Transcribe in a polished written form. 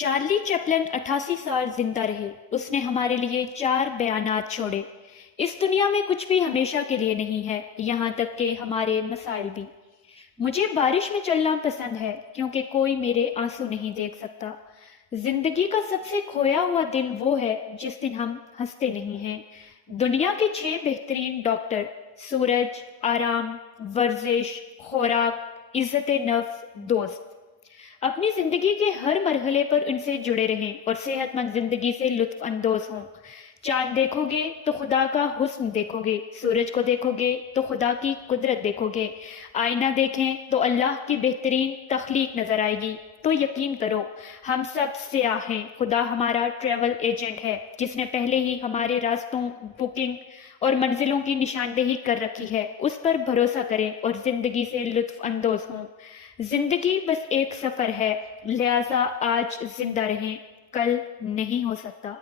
Charlie Chaplin 88 سال زندہ رہے۔ اس نے ہمارے لیے 4 بیانات چھوڑے۔ اس دنیا میں کچھ بھی ہمیشہ کے لیے نہیں ہے، یہاں تک کہ ہمارے مسائل بھی۔ مجھے بارش میں چلنا پسند ہے کیونکہ کوئی میرے آنسو نہیں دیکھ سکتا۔ زندگی کا سب سے کھویا ہوا دن وہ ہے جس دن ہم ہنستے نہیں ہیں۔ دنیا کے 6 بہترین ڈاکٹر: سورج، آرام، ورزش، خوراک، عزت نفس، دوست۔ اپنی زندگی کے ہر مرحلے پر ان سے جڑے رہیں اور صحت مند زندگی سے لطف اندوز ہوں۔ چاند دیکھو گے تو خدا کا حسن دیکھو گے، سورج کو دیکھو گے تو خدا کی قدرت دیکھو گے، آئینہ دیکھیں تو اللہ کی بہترین تخلیق نظر آئے گی۔ تو یقین کرو، ہم سب سیاح ہیں، خدا ہمارا ٹریول ایجنٹ ہے جس نے پہلے ہی ہمارے راستوں، بکنگ اور منزلوں کی نشاندہی کر رکھی ہے۔ اس پر بھروسہ کریں اور زندگی سے لطف اندوز ہوں۔ زندگی بس ایک سفر ہے، لہٰذا آج زندہ رہیں، کل نہیں ہو سکتا۔